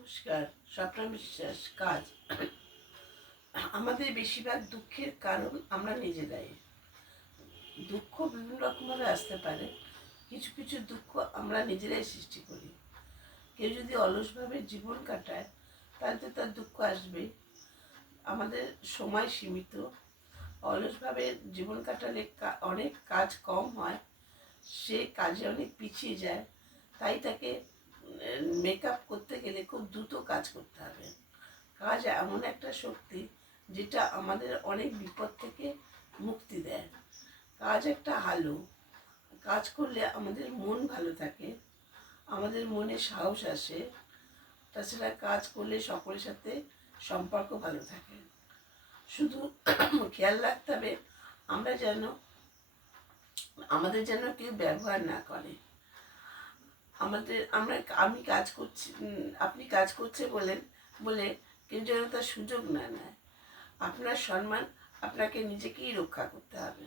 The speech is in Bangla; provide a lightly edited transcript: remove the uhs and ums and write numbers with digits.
নমস্কার। স্বপ্না বিশ্বাস। কাজ। আমাদের বেশিরভাগ দুঃখের কারণ আমরা নিজেরাই। দুঃখ বিভিন্ন রকমভাবে আসতে পারে। কিছু কিছু দুঃখ আমরা নিজেরাই সৃষ্টি করি। কেউ যদি অলসভাবে জীবন কাটায় তাহলে তো তার দুঃখ আসবেই। আমাদের সময় সীমিত। অলসভাবে জীবন কাটালে অনেক কাজ কম হয়, সে কাজে অনেক পিছিয়ে যায়। তাই তাকে মেকআপ করতে গেলে খুব দ্রুত কাজ করতে হবে। কাজ এমন একটা শক্তি যেটা আমাদের অনেক বিপদ থেকে মুক্তি দেয়। কাজ একটা আলো। কাজ করলে আমাদের মন ভালো থাকে, আমাদের মনে সাহস আসে। তাছাড়া কাজ করলে সকলের সাথে সম্পর্ক ভালো থাকে। শুধু খেয়াল রাখতে হবে আমাদের যেন কেউ ব্যবহার না করে। আমি কাজ করছি, আপনি কাজ করছে বলে কেউ যেন তার সুযোগ না নেয়। আপনার সম্মান আপনাকে নিজেকেই রক্ষা করতে হবে।